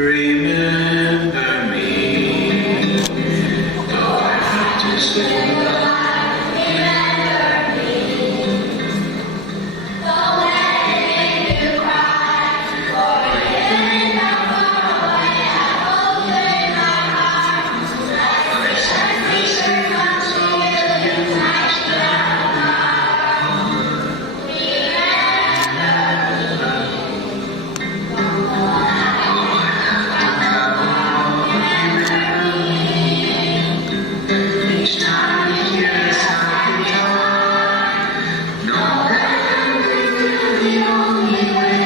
Remember me, though I have to say each time you hear the sound of guitar, know that you're the only way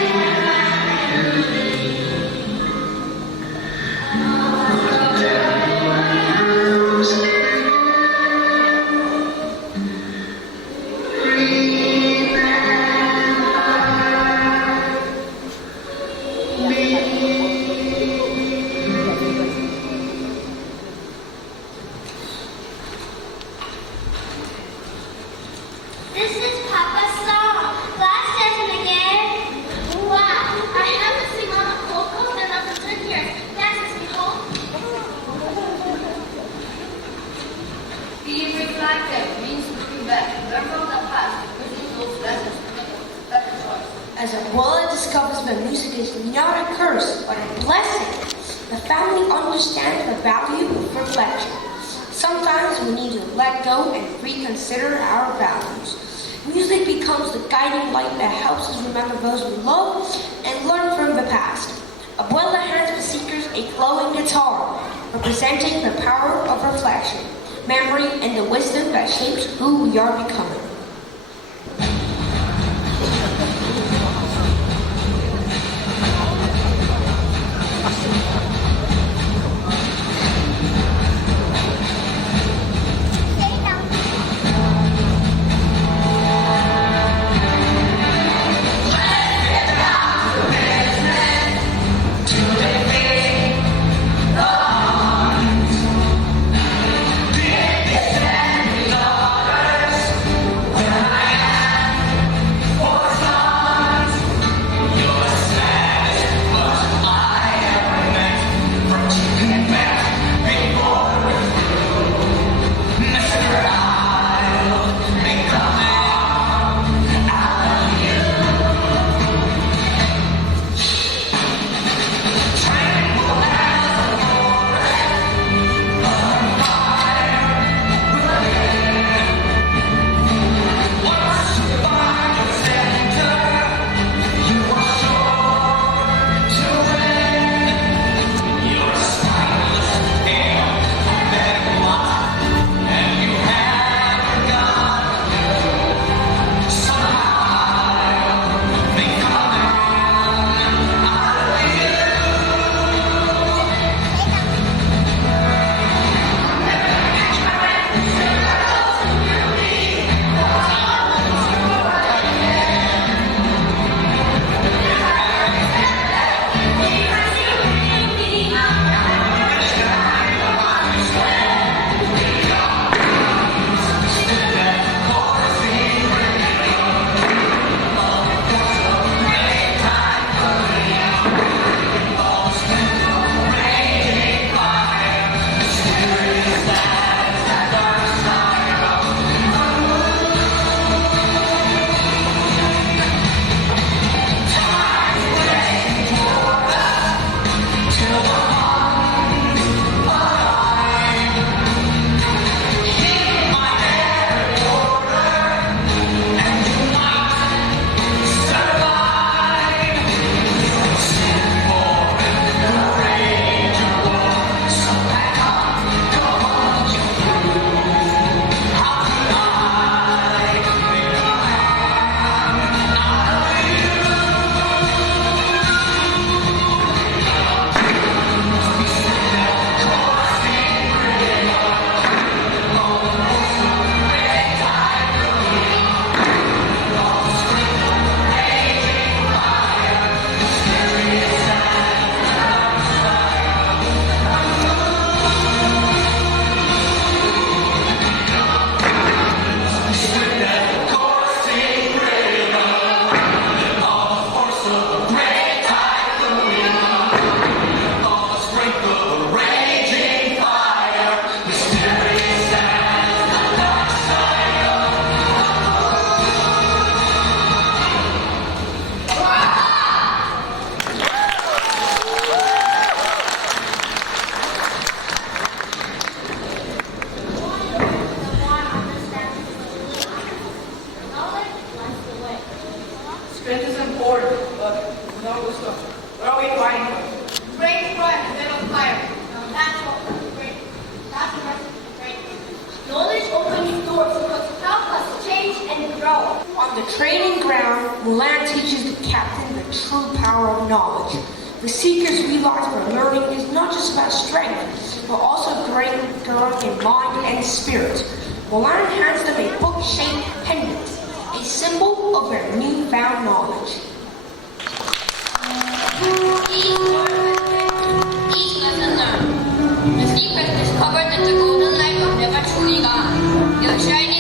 back to me. But everyone knows This is Papa's song. Last session again. Wow, I haven't seen Mama Coco in over 10 years. That's me home. Being reflective means looking back, learn from the past, using those lessons to make a better choice. As Abuela discovers that music is not a curse, but a blessing, the family understands the value of reflection. Sometimes we need to let go and reconsider our values. Music becomes the guiding light that helps us remember those we love and learn from the past. Abuela hands the seekers a glowing guitar, representing the power of reflection, memory, and the wisdom that shapes who we are becoming. On the training ground, Mulan teaches the captain the true power of knowledge. The seekers realize that learning is not just about strength, but also growing in mind and spirit. Mulan hands them a book-shaped pendant, a symbol of their newfound knowledge. Each lesson learned. The secret discovered that the golden light was never truly gone. It was shining